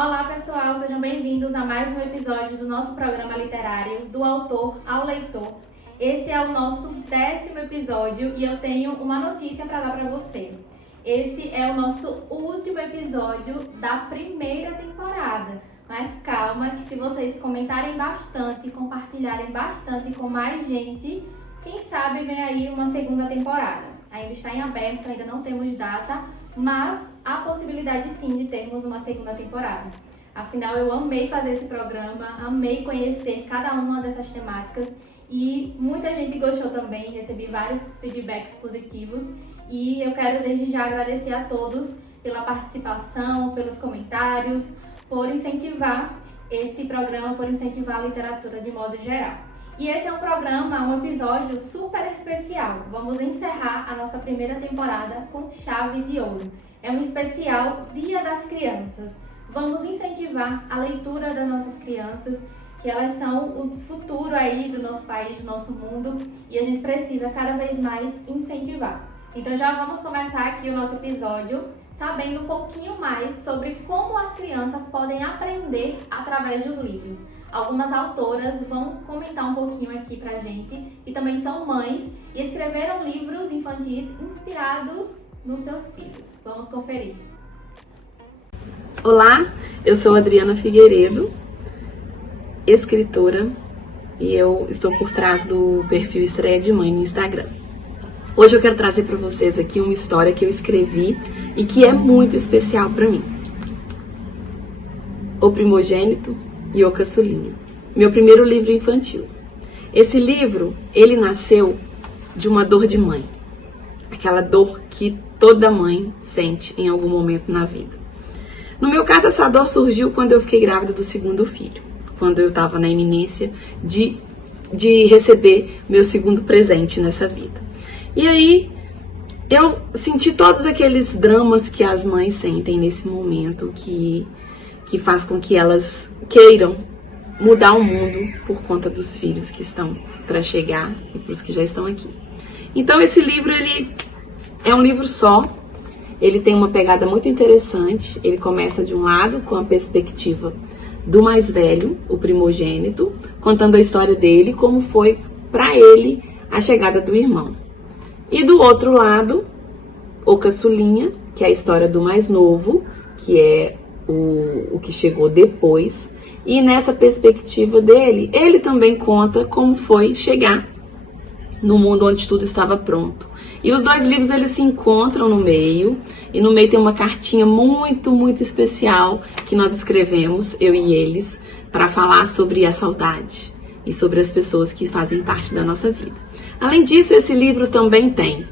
Olá pessoal, sejam bem-vindos a mais um episódio do nosso programa literário Do Autor ao Leitor. Esse é o nosso 10º episódio e eu tenho uma notícia para dar para você. Esse é o nosso último episódio da primeira temporada. Mas calma que se vocês comentarem bastante, compartilharem bastante com mais gente, quem sabe vem aí uma segunda temporada. Ainda está em aberto, ainda não temos data, mas há possibilidade sim de termos uma segunda temporada. Afinal, eu amei fazer esse programa, amei conhecer cada uma dessas temáticas e muita gente gostou também, recebi vários feedbacks positivos e eu quero desde já agradecer a todos pela participação, pelos comentários, por incentivar esse programa, por incentivar a literatura de modo geral. E esse é um programa, um episódio super especial. Vamos encerrar a nossa primeira temporada com chave de ouro. É um especial Dia das Crianças. Vamos incentivar a leitura das nossas crianças, que elas são o futuro aí do nosso país, do nosso mundo, e a gente precisa cada vez mais incentivar. Então já vamos começar aqui o nosso episódio sabendo um pouquinho mais sobre como as crianças podem aprender através dos livros. Algumas autoras vão comentar um pouquinho aqui pra gente, que também são mães e escreveram livros infantis inspirados nos seus filhos. Vamos conferir. Olá, eu sou Adriana Figueiredo, escritora, e eu estou por trás do perfil Estreia de Mãe no Instagram. Hoje eu quero trazer para vocês aqui uma história que eu escrevi e que é muito especial para mim. O Primogênito e o Caçulinha, meu primeiro livro infantil. Esse livro, ele nasceu de uma dor de mãe, aquela dor que toda mãe sente em algum momento na vida. No meu caso, essa dor surgiu quando eu fiquei grávida do segundo filho, quando eu estava na iminência de receber meu segundo presente nessa vida. E aí, eu senti todos aqueles dramas que as mães sentem nesse momento, que faz com que elas queiram mudar o mundo por conta dos filhos que estão para chegar e para os que já estão aqui. Então esse livro, ele é um livro só, ele tem uma pegada muito interessante. Ele começa de um lado com a perspectiva do mais velho, o primogênito, contando a história dele, como foi para ele a chegada do irmão. E do outro lado, o Caçulinha, que é a história do mais novo, que é o que chegou depois, e nessa perspectiva dele, ele também conta como foi chegar no mundo onde tudo estava pronto. E os dois livros, eles se encontram no meio, e no meio tem uma cartinha muito, muito especial que nós escrevemos, eu e eles, para falar sobre a saudade e sobre as pessoas que fazem parte da nossa vida. Além disso, esse livro também tem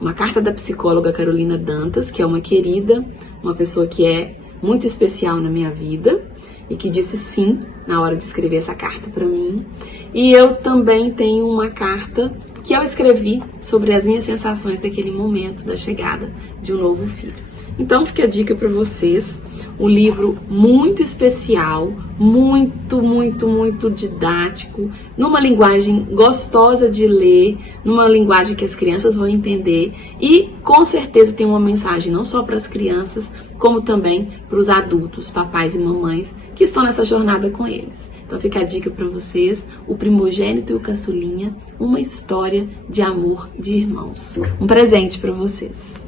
uma carta da psicóloga Carolina Dantas, que é uma querida, uma pessoa que é muito especial na minha vida e que disse sim na hora de escrever essa carta para mim. E eu também tenho uma carta que eu escrevi sobre as minhas sensações daquele momento da chegada de um novo filho. Então fica a dica para vocês, um livro muito especial, muito, muito, muito didático, numa linguagem gostosa de ler, numa linguagem que as crianças vão entender e com certeza tem uma mensagem não só para as crianças, como também para os adultos, papais e mamães que estão nessa jornada com eles. Então fica a dica para vocês, O Primogênito e o Caçulinha, uma história de amor de irmãos. Um presente para vocês.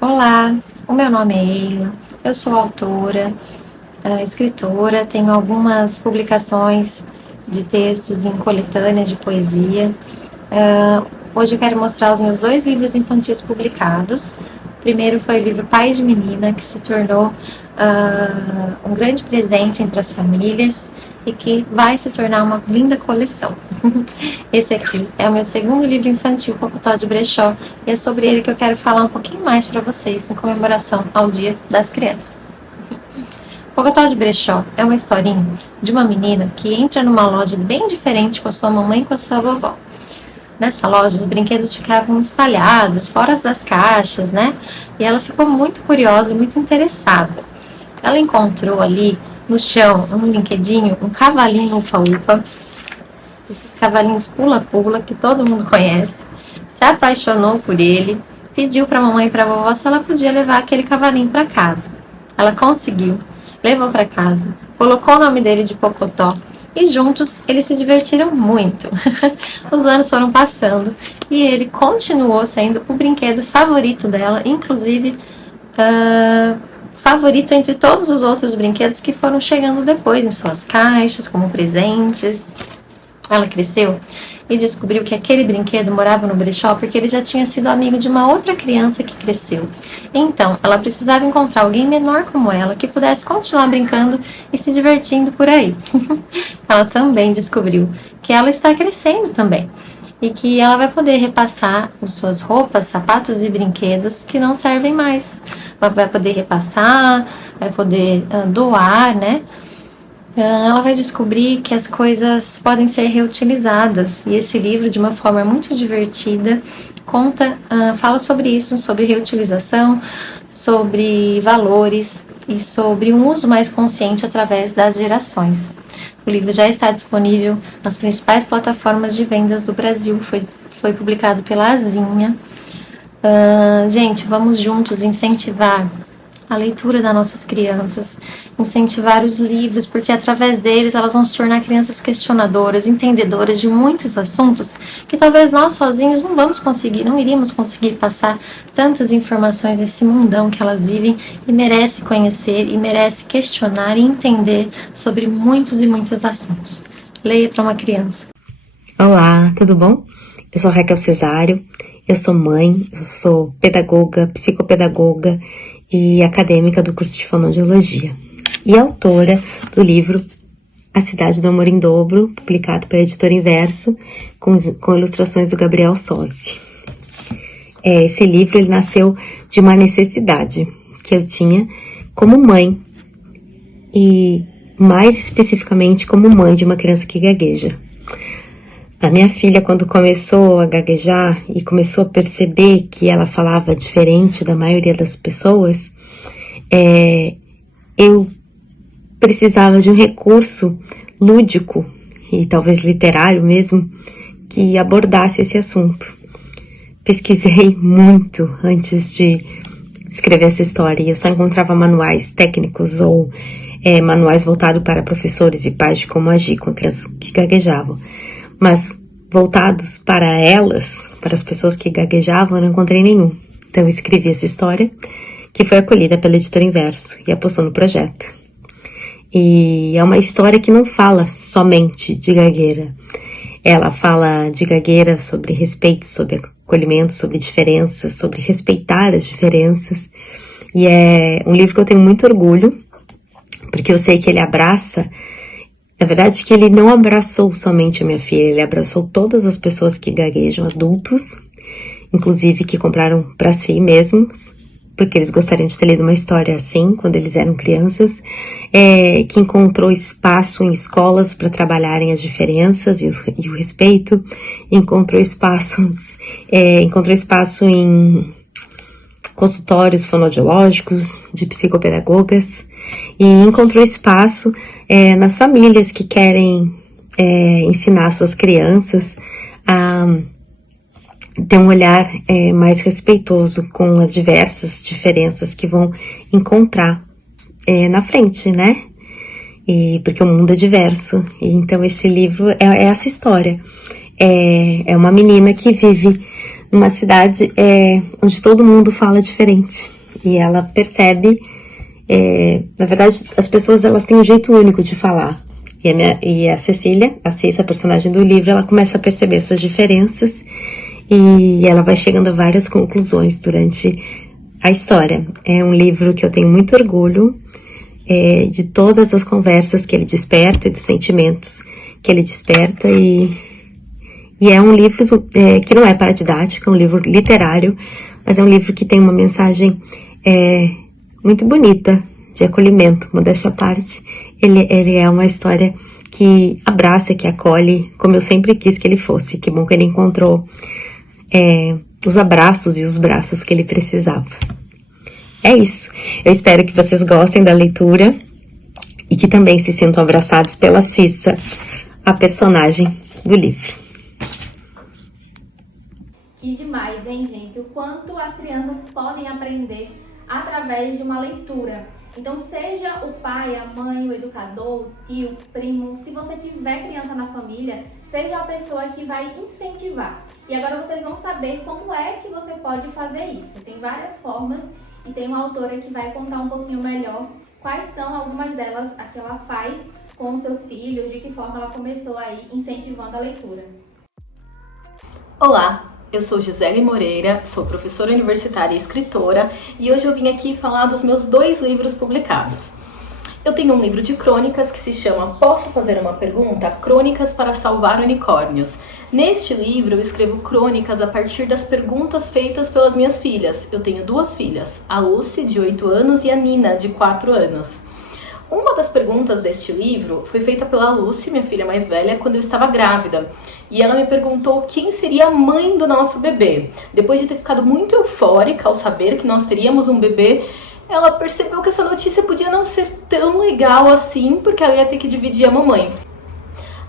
Olá, o meu nome é Eila, eu sou autora, escritora, tenho algumas publicações de textos em coletâneas de poesia. Hoje eu quero mostrar os meus 2 livros infantis publicados. O primeiro foi o livro Pai de Menina, que se tornou um grande presente entre as famílias e que vai se tornar uma linda coleção. Esse aqui é o meu segundo livro infantil, Pocotó de Brechó, e é sobre ele que eu quero falar um pouquinho mais para vocês em comemoração ao Dia das Crianças. Pocotó de Brechó é uma historinha de uma menina que entra numa loja bem diferente com a sua mamãe e com a sua vovó. Nessa loja, os brinquedos ficavam espalhados, fora das caixas, né? E ela ficou muito curiosa e muito interessada. Ela encontrou ali no chão, um brinquedinho, um cavalinho upa-upa. Esses cavalinhos pula-pula, que todo mundo conhece. Se apaixonou por ele, pediu para a mamãe e para a vovó se ela podia levar aquele cavalinho para casa. Ela conseguiu, levou para casa, colocou o nome dele de Pocotó e juntos eles se divertiram muito. Os anos foram passando e ele continuou sendo o brinquedo favorito dela, inclusive favorito entre todos os outros brinquedos que foram chegando depois em suas caixas, como presentes. Ela cresceu e descobriu que aquele brinquedo morava no brechó porque ele já tinha sido amigo de uma outra criança que cresceu. Então, ela precisava encontrar alguém menor como ela que pudesse continuar brincando e se divertindo por aí. Ela também descobriu que ela está crescendo também e que ela vai poder repassar as suas roupas, sapatos e brinquedos que não servem mais. Vai poder repassar, vai poder doar, né? Ela vai descobrir que as coisas podem ser reutilizadas e esse livro, de uma forma muito divertida, fala sobre isso, sobre reutilização, sobre valores e sobre um uso mais consciente através das gerações. O livro já está disponível nas principais plataformas de vendas do Brasil, foi publicado pela Azinha. Gente, vamos juntos incentivar a leitura das nossas crianças, incentivar os livros, porque através deles elas vão se tornar crianças questionadoras, entendedoras de muitos assuntos que talvez nós sozinhos não iríamos conseguir passar tantas informações nesse mundão que elas vivem e merece conhecer e merece questionar e entender sobre muitos e muitos assuntos. Leia para uma criança. Olá, tudo bom? Eu sou Raquel Cesário, eu sou mãe, eu sou pedagoga, psicopedagoga e acadêmica do curso de fonoaudiologia e autora do livro A Cidade do Amor em Dobro, publicado pela Editora Inverso, com ilustrações do Gabriel Sozzi. Esse livro ele nasceu de uma necessidade que eu tinha como mãe e mais especificamente como mãe de uma criança que gagueja. A minha filha, quando começou a gaguejar e começou a perceber que ela falava diferente da maioria das pessoas, eu precisava de um recurso lúdico e talvez literário mesmo que abordasse esse assunto. Pesquisei muito antes de escrever essa história e eu só encontrava manuais técnicos ou manuais voltados para professores e pais de como agir com aquelas que gaguejavam. Mas voltados para elas, para as pessoas que gaguejavam, eu não encontrei nenhum. Então eu escrevi essa história, que foi acolhida pela Editora Inverso e apostou no projeto. E é uma história que não fala somente de gagueira. Ela fala de gagueira sobre respeito, sobre acolhimento, sobre diferenças, sobre respeitar as diferenças. E é um livro que eu tenho muito orgulho, porque eu sei que ele abraça. Na verdade, que ele não abraçou somente a minha filha, ele abraçou todas as pessoas que gaguejam, adultos, inclusive que compraram para si mesmos, porque eles gostariam de ter lido uma história assim, quando eles eram crianças, que encontrou espaço em escolas para trabalharem as diferenças e o respeito, encontrou espaço em consultórios fonoaudiológicos, de psicopedagogas, e encontrou espaço nas famílias que querem ensinar suas crianças a ter um olhar mais respeitoso com as diversas diferenças que vão encontrar na frente, né? E porque o mundo é diverso. E então esse livro é essa história. É uma menina que vive numa cidade onde todo mundo fala diferente. E ela percebe, na verdade, as pessoas elas têm um jeito único de falar. E a Cecília, a personagem do livro, ela começa a perceber essas diferenças e ela vai chegando a várias conclusões durante a história. É um livro que eu tenho muito orgulho de todas as conversas que ele desperta e dos sentimentos que ele desperta e é um livro que não é paradidático, é um livro literário, mas é um livro que tem uma mensagem muito bonita de acolhimento, modéstia à parte. Ele é uma história que abraça, que acolhe, como eu sempre quis que ele fosse. Que bom que ele encontrou os abraços e os braços que ele precisava. É isso. Eu espero que vocês gostem da leitura e que também se sintam abraçados pela Cissa, a personagem do livro. Que demais, hein, gente? O quanto as crianças podem aprender através de uma leitura. Então, seja o pai, a mãe, o educador, o tio, o primo, se você tiver criança na família, seja a pessoa que vai incentivar. E agora vocês vão saber como é que você pode fazer isso. Tem várias formas e tem uma autora que vai contar um pouquinho melhor quais são algumas delas que ela faz com os seus filhos, de que forma ela começou aí incentivando a leitura. Olá, eu sou Gisele Moreira, sou professora universitária e escritora e hoje eu vim aqui falar dos meus 2 livros publicados. Eu tenho um livro de crônicas que se chama Posso Fazer uma Pergunta? Crônicas para Salvar Unicórnios. Neste livro eu escrevo crônicas a partir das perguntas feitas pelas minhas filhas. Eu tenho 2 filhas, a Lucy, de 8 anos, e a Nina, de 4 anos. Uma das perguntas deste livro foi feita pela Lucy, minha filha mais velha, quando eu estava grávida. E ela me perguntou quem seria a mãe do nosso bebê. Depois de ter ficado muito eufórica ao saber que nós teríamos um bebê, ela percebeu que essa notícia podia não ser tão legal assim, porque ela ia ter que dividir a mamãe.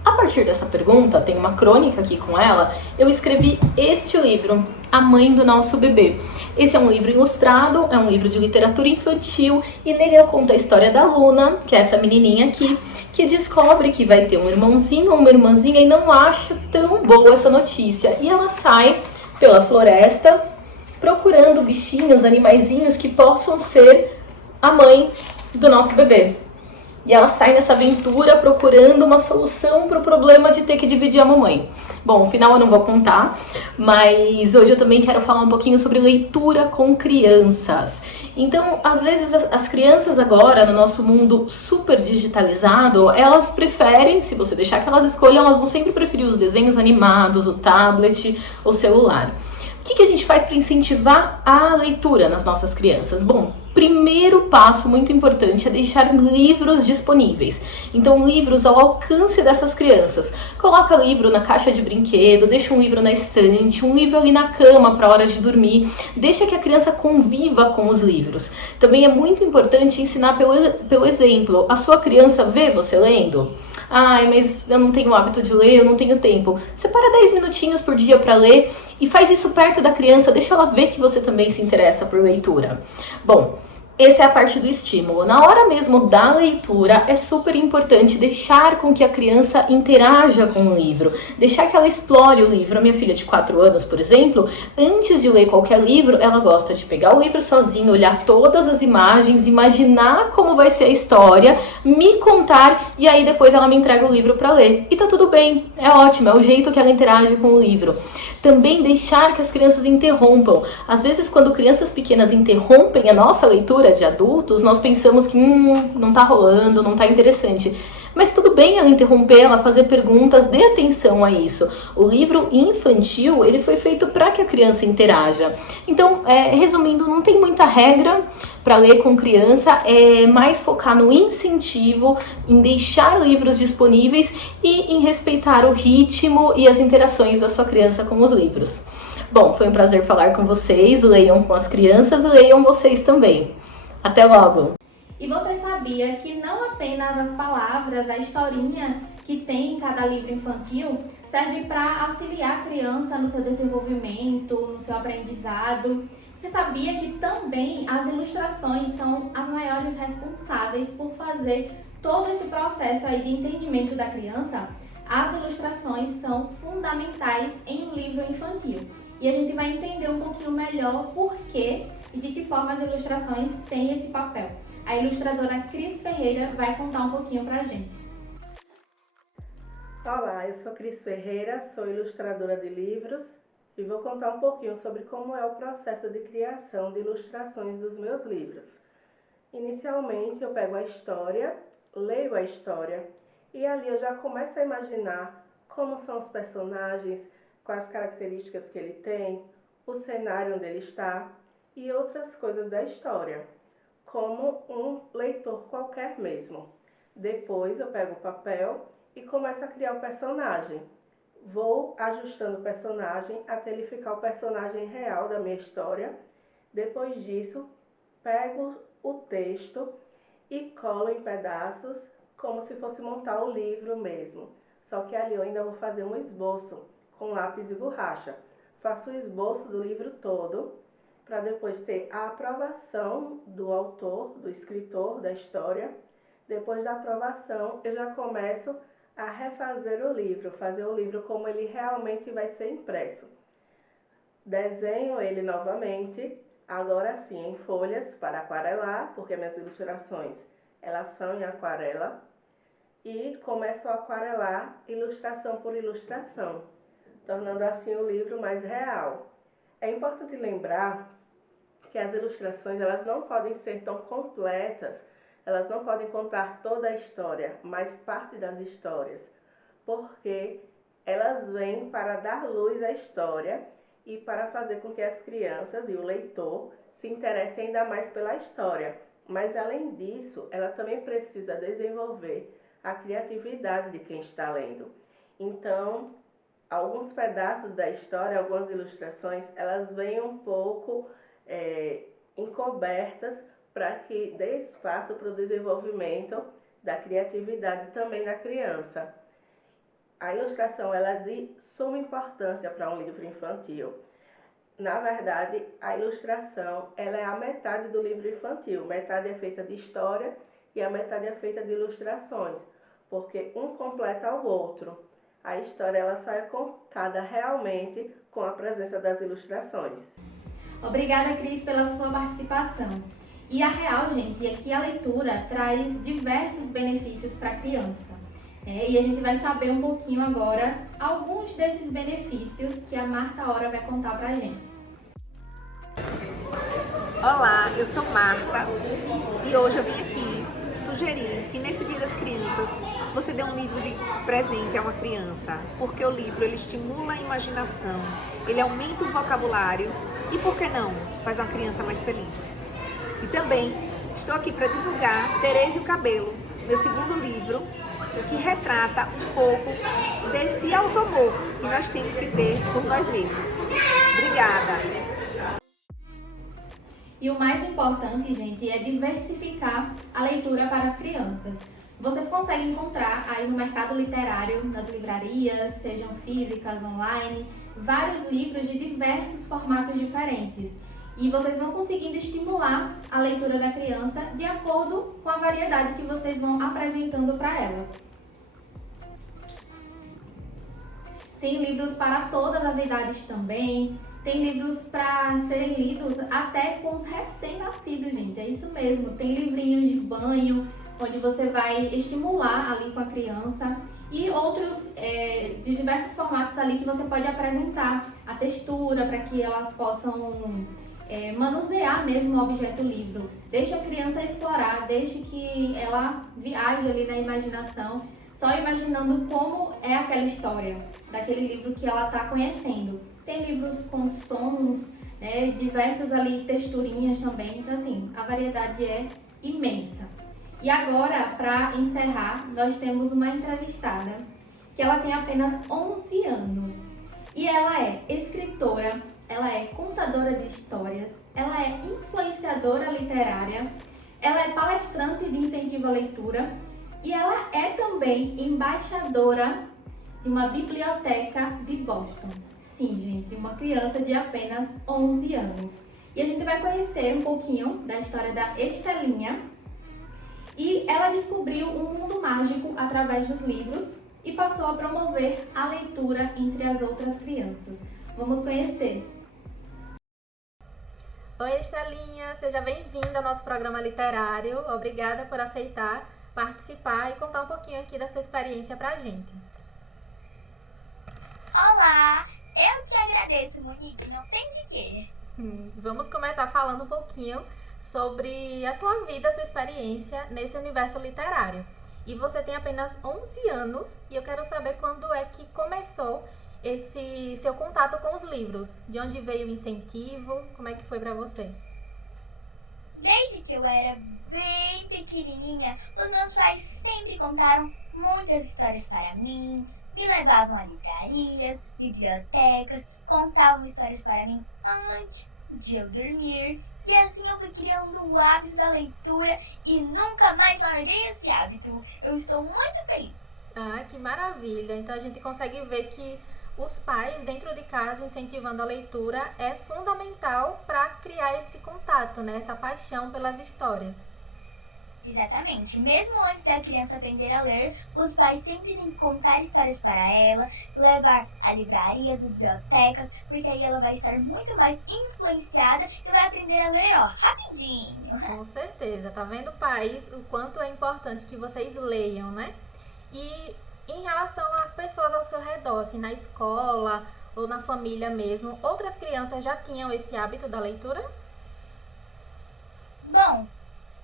A partir dessa pergunta, tem uma crônica aqui com ela, eu escrevi este livro, A Mãe do Nosso Bebê. Esse é um livro ilustrado, é um livro de literatura infantil e nele eu conto a história da Luna, que é essa menininha aqui, que descobre que vai ter um irmãozinho ou uma irmãzinha e não acha tão boa essa notícia. E ela sai pela floresta procurando bichinhos, animaizinhos que possam ser a mãe do nosso bebê. E ela sai nessa aventura procurando uma solução para o problema de ter que dividir a mamãe. Bom, o final eu não vou contar, mas hoje eu também quero falar um pouquinho sobre leitura com crianças. Então, às vezes as crianças agora, no nosso mundo super digitalizado, elas preferem, se você deixar que elas escolham, elas vão sempre preferir os desenhos animados, o tablet, o celular. O que a gente faz para incentivar a leitura nas nossas crianças? Bom, primeiro passo muito importante é deixar livros disponíveis. Então, livros ao alcance dessas crianças. Coloca livro na caixa de brinquedo, deixa um livro na estante, um livro ali na cama para a hora de dormir. Deixa que a criança conviva com os livros. Também é muito importante ensinar pelo exemplo. A sua criança vê você lendo? Ai, mas eu não tenho o hábito de ler, eu não tenho tempo. Separa 10 minutinhos por dia para ler e faz isso perto da criança, deixa ela ver que você também se interessa por leitura. Bom, essa é a parte do estímulo. Na hora mesmo da leitura, é super importante deixar com que a criança interaja com o livro, deixar que ela explore o livro. A minha filha de 4 anos, por exemplo, antes de ler qualquer livro, ela gosta de pegar o livro sozinha, olhar todas as imagens, imaginar como vai ser a história, me contar e aí depois ela me entrega o livro para ler. E tá tudo bem, é ótimo, é o jeito que ela interage com o livro. Também deixar que as crianças interrompam. Às vezes, quando crianças pequenas interrompem a nossa leitura de adultos, nós pensamos que não tá rolando, não tá interessante. Mas tudo bem ela interromper, ela fazer perguntas, dê atenção a isso. O livro infantil, ele foi feito para que a criança interaja. Então, resumindo, não tem muita regra para ler com criança, é mais focar no incentivo, em deixar livros disponíveis e em respeitar o ritmo e as interações da sua criança com os livros. Bom, foi um prazer falar com vocês, leiam com as crianças e leiam vocês também. Até logo! E você sabia que não apenas as palavras, a historinha que tem em cada livro infantil serve para auxiliar a criança no seu desenvolvimento, no seu aprendizado? Você sabia que também as ilustrações são as maiores responsáveis por fazer todo esse processo aí de entendimento da criança? As ilustrações são fundamentais em um livro infantil. E a gente vai entender um pouquinho melhor por quê e de que forma as ilustrações têm esse papel. A ilustradora Cris Ferreira vai contar um pouquinho pra gente. Olá, eu sou Cris Ferreira, sou ilustradora de livros e vou contar um pouquinho sobre como é o processo de criação de ilustrações dos meus livros. Inicialmente eu pego a história, leio a história e ali eu já começo a imaginar como são os personagens, quais características que ele tem, o cenário onde ele está e outras coisas da história, como um leitor qualquer mesmo. Depois eu pego o papel e começo a criar o personagem. Vou ajustando o personagem até ele ficar o personagem real da minha história. Depois disso, pego o texto e colo em pedaços como se fosse montar o livro mesmo. Só que ali eu ainda vou fazer um esboço com lápis e borracha. Faço o esboço do livro todo para depois ter a aprovação do autor, do escritor da história. Depois da aprovação, eu já começo a refazer o livro, fazer o livro como ele realmente vai ser impresso. Desenho ele novamente, agora sim em folhas para aquarelar, porque minhas ilustrações elas são em aquarela, e começo a aquarelar ilustração por ilustração, tornando assim o livro mais real. É importante lembrar que as ilustrações elas não podem ser tão completas, elas não podem contar toda a história, mas parte das histórias, porque elas vêm para dar luz à história e para fazer com que as crianças e o leitor se interessem ainda mais pela história. Mas além disso, ela também precisa desenvolver a criatividade de quem está lendo. Então, alguns pedaços da história, algumas ilustrações, elas vêm um pouco encobertas para que dê espaço para o desenvolvimento da criatividade também da criança. A ilustração ela é de suma importância para um livro infantil. Na verdade, a ilustração ela é a metade do livro infantil. Metade é feita de história e a metade é feita de ilustrações, porque um completa o outro. A história ela só é contada realmente com a presença das ilustrações. Obrigada, Cris, pela sua participação. E a real, gente, é que a leitura traz diversos benefícios para a criança. E a gente vai saber um pouquinho agora alguns desses benefícios que a Marta Hora vai contar pra gente. Olá, eu sou Marta e hoje eu vim aqui sugerir que nesse Dia das Crianças você dê um livro de presente a uma criança, porque o livro ele estimula a imaginação, ele aumenta o vocabulário e, por que não, faz uma criança mais feliz. E também estou aqui para divulgar Tereza e o Cabelo, meu segundo livro, que retrata um pouco desse auto-amor que nós temos que ter por nós mesmos. Obrigada! E o mais importante, gente, é diversificar a leitura para as crianças. Vocês conseguem encontrar aí no mercado literário, nas livrarias, sejam físicas, online, vários livros de diversos formatos diferentes. E vocês vão conseguindo estimular a leitura da criança de acordo com a variedade que vocês vão apresentando para elas. Tem livros para todas as idades também, tem livros para serem lidos até com os recém-nascidos, gente, é isso mesmo. Tem livrinhos de banho, onde você vai estimular ali com a criança e outros de diversos formatos ali que você pode apresentar a textura para que elas possam manusear mesmo o objeto livro. Deixe a criança explorar, deixe que ela viaje ali na imaginação, só imaginando como é aquela história daquele livro que ela está conhecendo. Tem livros com sons, diversas ali texturinhas também, então assim, a variedade é imensa. E agora, para encerrar, nós temos uma entrevistada que ela tem apenas 11 anos e ela é escritora, ela é contadora de histórias, ela é influenciadora literária, ela é palestrante de incentivo à leitura e ela é também embaixadora de uma biblioteca de Boston. Sim, gente, uma criança de apenas 11 anos. E a gente vai conhecer um pouquinho da história da Estelinha. E ela descobriu um mundo mágico através dos livros e passou a promover a leitura entre as outras crianças. Vamos conhecer. Oi, Estelinha, seja bem-vinda ao nosso programa literário. Obrigada por aceitar participar e contar um pouquinho aqui da sua experiência pra gente. Olá, eu te agradeço, Monique, não tem de quê. Vamos começar falando um pouquinho sobre a sua vida, a sua experiência nesse universo literário. E você tem apenas 11 anos e eu quero saber quando é que começou esse seu contato com os livros. De onde veio o incentivo? Como é que foi pra você? Desde que eu era bem pequenininha, os meus pais sempre contaram muitas histórias para mim, me levavam a livrarias, bibliotecas, contavam histórias para mim antes de eu dormir. E assim eu fui criando o hábito da leitura e nunca mais larguei esse hábito. Eu estou muito feliz. Ah, que maravilha! Então a gente consegue ver que os pais dentro de casa incentivando a leitura é fundamental para criar esse contato, né? Essa paixão pelas histórias. Exatamente. Mesmo antes da criança aprender a ler, os pais sempre têm que contar histórias para ela, levar a livrarias, bibliotecas, porque aí ela vai estar muito mais influenciada e vai aprender a ler, ó, rapidinho. Com certeza. Tá vendo, pais, o quanto é importante que vocês leiam, né? E em relação às pessoas ao seu redor, assim, na escola ou na família mesmo, outras crianças já tinham esse hábito da leitura? Bom,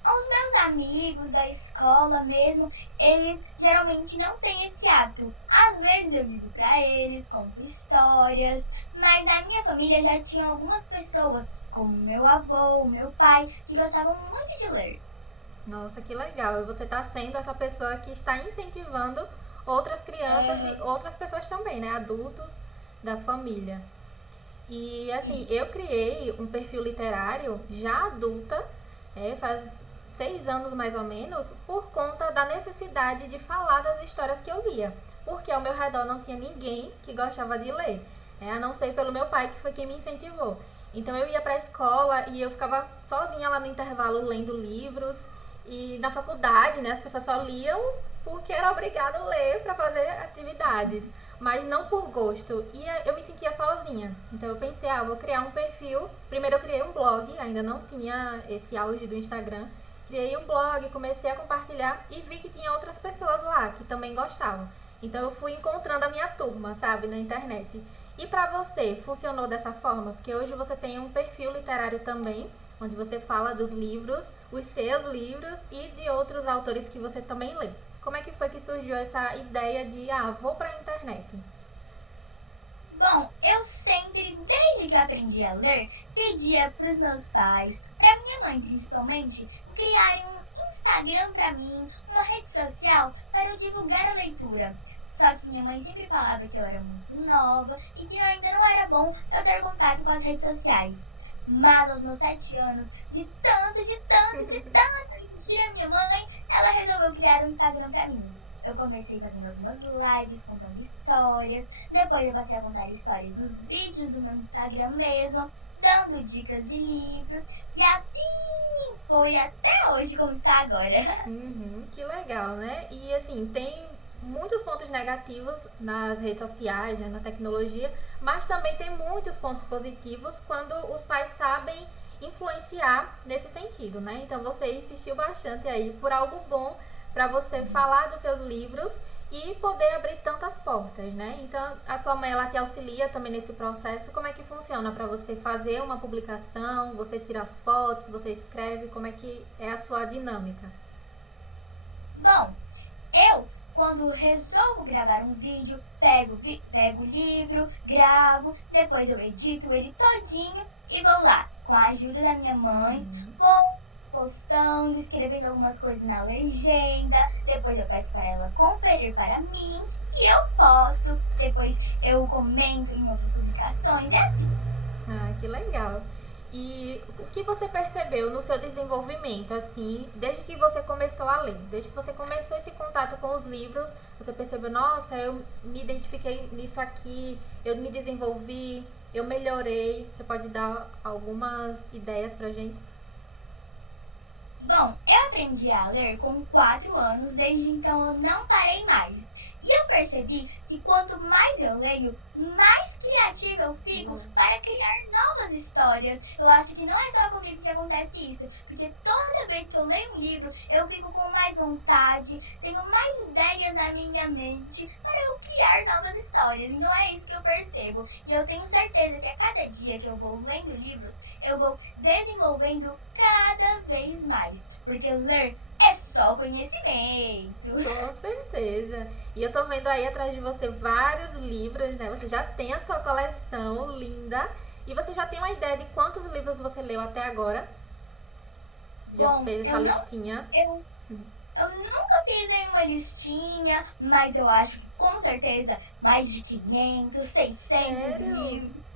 os meus amigos da escola mesmo, eles geralmente não têm esse hábito. Às vezes eu ligo pra eles, conto histórias, mas na minha família já tinha algumas pessoas, como meu avô, meu pai, que gostavam muito de ler. Nossa, que legal. E você tá sendo essa pessoa que está incentivando outras crianças e outras pessoas também, né? Adultos da família. E assim, eu criei um perfil literário já adulta, faz 6 anos mais ou menos, por conta da necessidade de falar das histórias que eu lia. Porque ao meu redor não tinha ninguém que gostava de ler, a não ser pelo meu pai, que foi quem me incentivou. Então eu ia pra escola e eu ficava sozinha lá no intervalo lendo livros. E na faculdade, né, as pessoas só liam porque era obrigado a ler para fazer atividades, mas não por gosto. E eu me sentia sozinha. Então eu pensei, vou criar um perfil. Primeiro eu criei um blog, ainda não tinha esse auge do Instagram. Criei um blog, comecei a compartilhar e vi que tinha outras pessoas lá que também gostavam. Então eu fui encontrando a minha turma, sabe, na internet. E pra você, funcionou dessa forma? Porque hoje você tem um perfil literário também, onde você fala dos livros, os seus livros e de outros autores que você também lê. Como é que foi que surgiu essa ideia de, vou pra internet? Bom, eu sempre, desde que aprendi a ler, pedia pros meus pais, pra minha mãe principalmente, criarem um Instagram pra mim, uma rede social para eu divulgar a leitura. Só que minha mãe sempre falava que eu era muito nova e que ainda não era bom eu ter contato com as redes sociais. Mas aos meus 7 anos, de tanto insistir a minha mãe, ela resolveu criar um Instagram pra mim. Eu comecei fazendo algumas lives, contando histórias, depois eu passei a contar histórias nos vídeos do meu Instagram mesmo, dando dicas de livros, e assim foi até hoje como está agora. Que legal, né? E assim, tem muitos pontos negativos nas redes sociais, né, na tecnologia, mas também tem muitos pontos positivos quando os pais sabem influenciar nesse sentido, né? Então você insistiu bastante aí por algo bom para você falar dos seus livros e poder abrir tantas portas, né? Então a sua mãe, ela te auxilia também nesse processo. Como é que funciona para você fazer uma publicação, você tira as fotos, você escreve, como é que é a sua dinâmica? Bom, quando resolvo gravar um vídeo, pego o livro, gravo, depois eu edito ele todinho e vou lá, com a ajuda da minha mãe, vou postando, escrevendo algumas coisas na legenda, depois eu peço para ela conferir para mim e eu posto, depois eu comento em outras publicações e assim. Que legal! E o que você percebeu no seu desenvolvimento, assim, desde que você começou a ler? Desde que você começou esse contato com os livros, você percebeu, nossa, eu me identifiquei nisso aqui, eu me desenvolvi, eu melhorei. Você pode dar algumas ideias pra gente? Bom, eu aprendi a ler com 4 anos, desde então eu não parei mais. E eu percebi que quanto mais eu leio, mais criativa eu fico para criar novas histórias. Eu acho que não é só comigo que acontece isso, porque toda vez que eu leio um livro, eu fico com mais vontade, tenho mais ideias na minha mente para eu criar novas histórias. E não é isso que eu percebo. E eu tenho certeza que a cada dia que eu vou lendo livros, eu vou desenvolvendo cada vez mais. Porque ler é só conhecimento. Com certeza. E eu tô vendo aí atrás de você vários livros, né? Você já tem a sua coleção linda. E você já tem uma ideia de quantos livros você leu até agora? Já fez essa listinha? Eu nunca fiz nenhuma listinha, mas eu acho que com certeza mais de 500, 600 livros.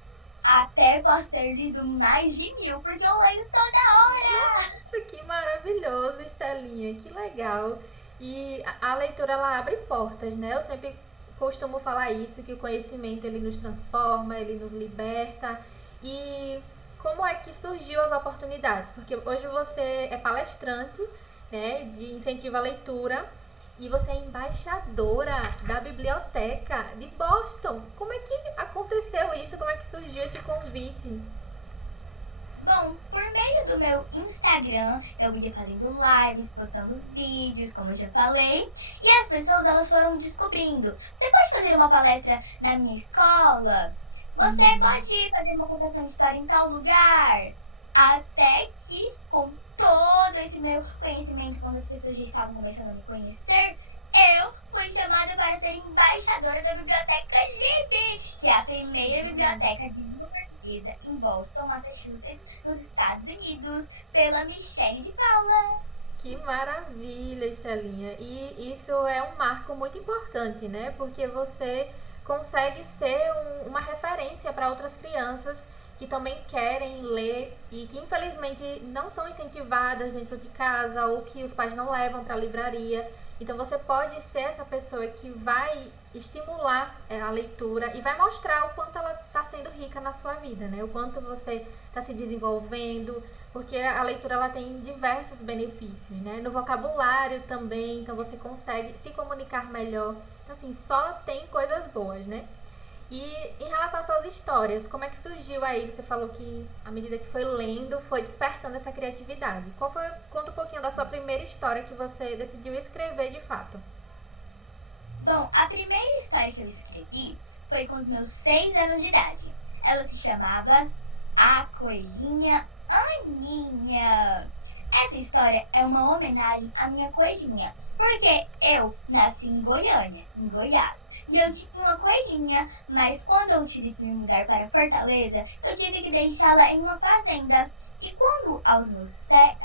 Até posso ter lido mais de 1000, porque eu leio toda hora. Nossa, que maravilhoso, Estelinha, que legal. E a leitura, ela abre portas, né? Eu sempre costumo falar isso, que o conhecimento, ele nos transforma, ele nos liberta. E como é que surgiu as oportunidades? Porque hoje você é palestrante, né, de incentivo à leitura e você é embaixadora da Biblioteca de Boston. Como é que aconteceu isso? Como é que surgiu esse convite? Bom, por meio do meu Instagram, eu ia fazendo lives, postando vídeos, como eu já falei, e as pessoas elas foram descobrindo. Você pode fazer uma palestra na minha escola? Você pode fazer uma contação de história em tal lugar? Até que, com todo esse meu conhecimento, quando as pessoas já estavam começando a me conhecer, eu fui chamada para ser embaixadora da Biblioteca Libby, que é a primeira biblioteca de língua portuguesa em Boston, Massachusetts, nos Estados Unidos, pela Michelle de Paula. Que maravilha, Estelinha. E isso é um marco muito importante, né? Porque você consegue ser uma referência para outras crianças que também querem ler e que infelizmente não são incentivadas dentro de casa ou que os pais não levam para a livraria. Então você pode ser essa pessoa que vai estimular a leitura e vai mostrar o quanto ela está sendo rica na sua vida, né? O quanto você está se desenvolvendo, porque a leitura ela tem diversos benefícios, né? No vocabulário também, então você consegue se comunicar melhor. Então assim, só tem coisas boas, né? E em relação às suas histórias, como é que surgiu aí? Você falou que à medida que foi lendo, foi despertando essa criatividade. Conta um pouquinho da sua primeira história que você decidiu escrever de fato. Bom, a primeira história que eu escrevi foi com os meus 6 anos de idade. Ela se chamava A Coelhinha Aninha. Essa história é uma homenagem à minha coelhinha, porque eu nasci em Goiânia, em Goiás. E eu tinha uma coelhinha, mas quando eu tive que me mudar para Fortaleza, eu tive que deixá-la em uma fazenda. E quando, aos meus 6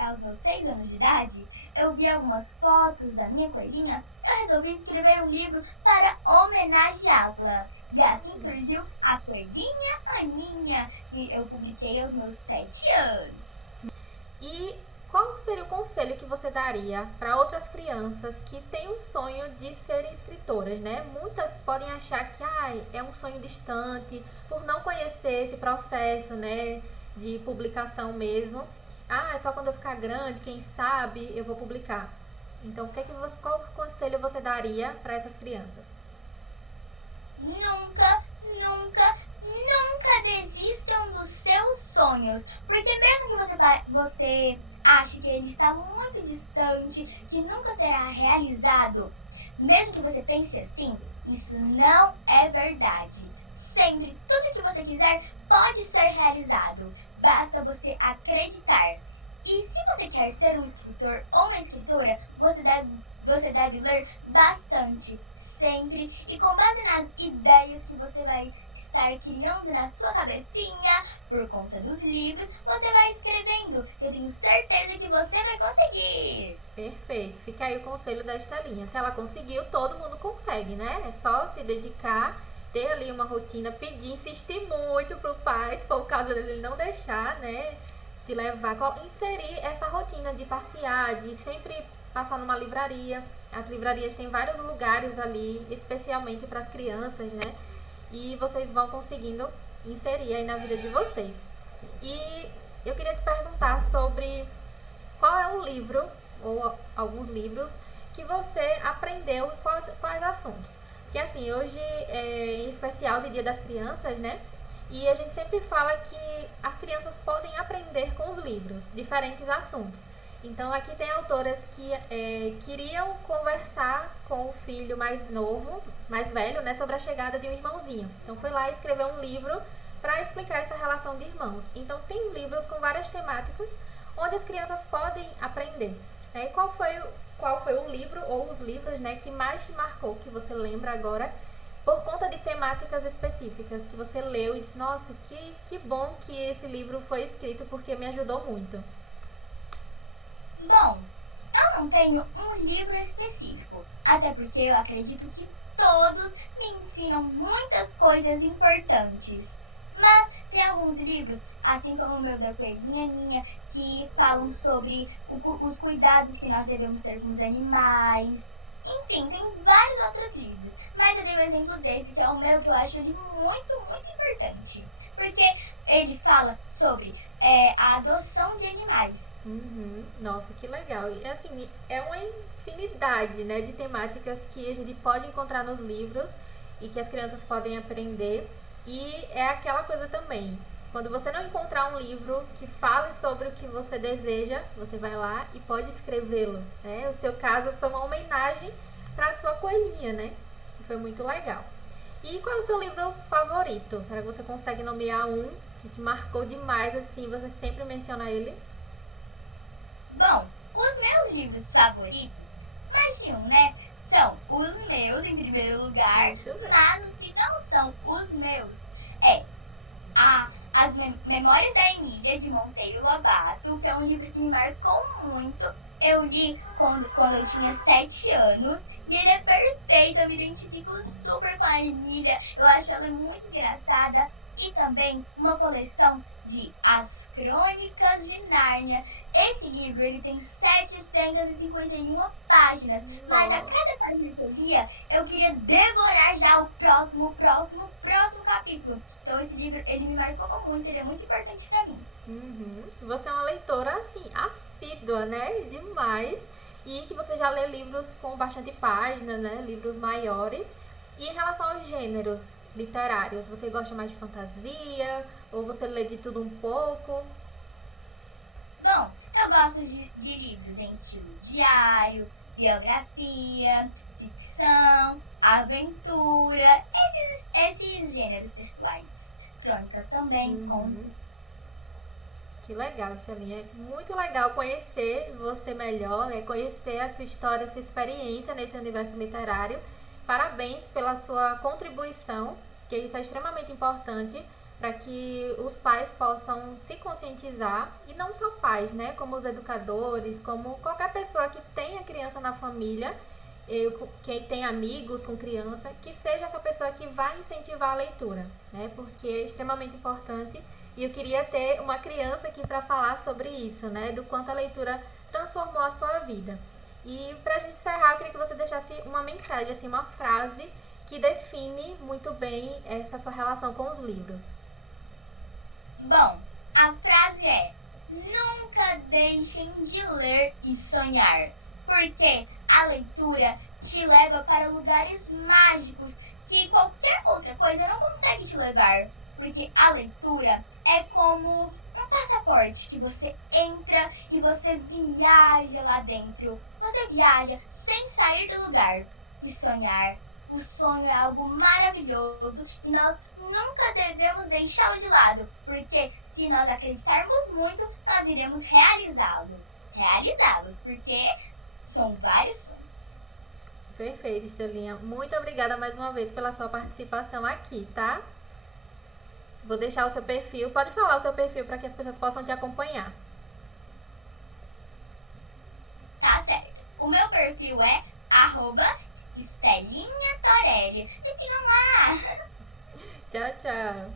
anos de idade, eu vi algumas fotos da minha coelhinha, eu resolvi escrever um livro para homenageá-la. E assim surgiu A Coelhinha Aninha, que eu publiquei aos meus 7 anos. E qual seria o conselho que você daria para outras crianças que têm o sonho de serem escritoras, né? Muitas podem achar que é um sonho distante, por não conhecer esse processo, né, de publicação mesmo. É só quando eu ficar grande, quem sabe eu vou publicar. Então, qual conselho você daria para essas crianças? Nunca, nunca, nunca desistam dos seus sonhos, porque mesmo que você ache que ele está muito distante, que nunca será realizado, mesmo que você pense assim, isso não é verdade. Sempre, tudo que você quiser pode ser realizado, basta você acreditar. E se você quer ser um escritor ou uma escritora, você deve ler bastante, sempre, e com base nas ideias que você vai estar criando na sua cabecinha, por conta dos livros, você vai escrevendo. Eu tenho certeza que você vai conseguir. Perfeito, fica aí o conselho da Estelinha. Se ela conseguiu, todo mundo consegue, né? É só se dedicar, ter ali uma rotina, pedir, insistir muito pro pai, se for o caso dele não deixar, né? De levar, inserir essa rotina de passear, de sempre passar numa livraria. As livrarias têm vários lugares ali, especialmente para as crianças, né? E vocês vão conseguindo inserir aí na vida de vocês. E eu queria te perguntar sobre qual é um livro, ou alguns livros, que você aprendeu e quais assuntos. Porque assim, hoje é em especial de Dia das Crianças, né? E a gente sempre fala que as crianças podem aprender com os livros, diferentes assuntos. Então aqui tem autoras que queriam conversar com o filho mais novo, mais velho, né, sobre a chegada de um irmãozinho. Então foi lá escrever um livro para explicar essa relação de irmãos. Então tem livros com várias temáticas onde as crianças podem aprender. E qual foi o livro ou os livros, né, que mais te marcou, que você lembra agora, por conta de temáticas específicas que você leu e disse, nossa, que bom que esse livro foi escrito porque me ajudou muito. Bom, eu não tenho um livro específico, até porque eu acredito que todos me ensinam muitas coisas importantes. Mas tem alguns livros, assim como o meu da Coelhinha Aninha, que falam sobre os cuidados que nós devemos ter com os animais. Enfim, tem vários outros livros, mas eu dei o exemplo desse, que é o meu, que eu acho ele muito, muito importante. porque ele fala sobre a adoção de animais. Nossa, que legal. E assim, é uma infinidade, né, de temáticas que a gente pode encontrar nos livros e que as crianças podem aprender. E é aquela coisa também, quando você não encontrar um livro que fale sobre o que você deseja, você vai lá e pode escrevê-lo, né? O seu caso foi uma homenagem para a sua coelhinha, né? Que foi muito legal. E qual é o seu livro favorito? Será que você consegue nomear um que te marcou demais, assim, você sempre menciona ele? Bom, os meus livros favoritos, mais de um, né? São os meus, em primeiro lugar, mas os que não são os meus As Memórias da Emília, de Monteiro Lobato, que é um livro que me marcou muito. Eu li quando eu tinha 7 anos e ele é perfeito, eu me identifico super com a Emília, eu acho ela muito engraçada. E também uma coleção de As Crônicas de Nárnia. Esse livro ele tem 751 páginas, mas a cada página que eu lia, eu queria devorar já o próximo capítulo. Então esse livro, ele me marcou muito, ele é muito importante pra mim. Você é uma leitora, assim, assídua, né? Demais. E que você já lê livros com bastante páginas, né? Livros maiores. E em relação aos gêneros literários, você gosta mais de fantasia? Ou você lê de tudo um pouco? Bom, eu gosto de livros em estilo diário, biografia, ficção, aventura, esses gêneros pessoais. Crônicas também, contos. Que legal, Estelinha. É muito legal conhecer você melhor, né? Conhecer a sua história, a sua experiência nesse universo literário. Parabéns pela sua contribuição, que isso é extremamente importante para que os pais possam se conscientizar, e não só pais, né? Como os educadores, como qualquer pessoa que tenha criança na família, quem tem amigos com criança, que seja essa pessoa que vai incentivar a leitura, né? Porque é extremamente importante, e eu queria ter uma criança aqui para falar sobre isso, né? Do quanto a leitura transformou a sua vida. E para a gente encerrar, eu queria que você deixasse uma mensagem, assim, uma frase que define muito bem essa sua relação com os livros. Bom, a frase é: nunca deixem de ler e sonhar, porque a leitura te leva para lugares mágicos que qualquer outra coisa não consegue te levar, porque a leitura é como um passaporte que você entra e você viaja lá dentro. Você viaja sem sair do lugar. E sonhar, o sonho é algo maravilhoso e nós nunca devemos deixá-lo de lado, porque se nós acreditarmos muito, nós iremos realizá-los, porque são vários sonhos. Perfeito, Estelinha. Muito obrigada mais uma vez pela sua participação aqui, tá? Vou deixar o seu perfil. Pode falar o seu perfil para que as pessoas possam te acompanhar. Tá certo. O meu perfil é @EstelinhaTorelli. Me sigam lá! Tchau, tchau.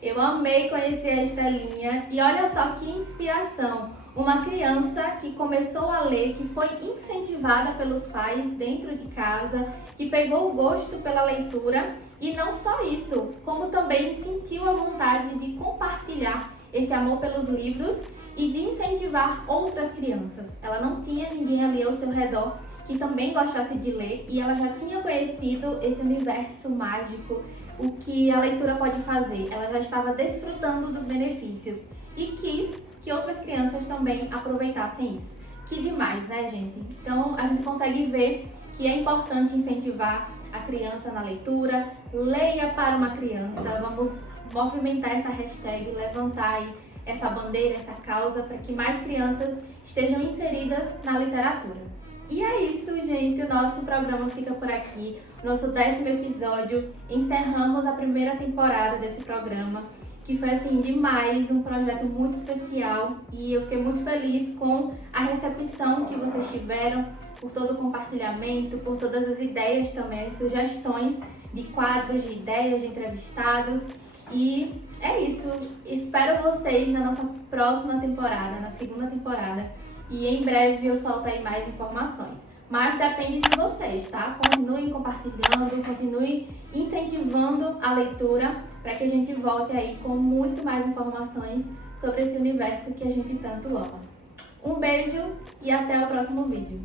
Eu amei conhecer a Estelinha e olha só que inspiração. Uma criança que começou a ler, que foi incentivada pelos pais dentro de casa, que pegou o gosto pela leitura e não só isso, como também sentiu a vontade de compartilhar esse amor pelos livros e de incentivar outras crianças. Ela não tinha ninguém ali ao seu redor que também gostasse de ler e ela já tinha conhecido esse universo mágico, o que a leitura pode fazer. Ela já estava desfrutando dos benefícios e quis que outras crianças também aproveitassem isso. Que demais, né, gente? Então, a gente consegue ver que é importante incentivar a criança na leitura. Leia para uma criança. Vamos movimentar essa hashtag, levantar aí essa bandeira, essa causa, para que mais crianças estejam inseridas na literatura. E é isso, gente. O nosso programa fica por aqui. Nosso 10º episódio. Encerramos a primeira temporada desse programa, que foi assim demais, um projeto muito especial, e eu fiquei muito feliz com a recepção que vocês tiveram, por todo o compartilhamento, por todas as ideias também, sugestões de quadros, de ideias, de entrevistados. E é isso, espero vocês na nossa próxima temporada, na 2ª temporada, e em breve eu solto aí mais informações. Mas depende de vocês, tá? Continuem compartilhando, continuem incentivando a leitura para para que a gente volte aí com muito mais informações sobre esse universo que a gente tanto ama. Um beijo e até o próximo vídeo.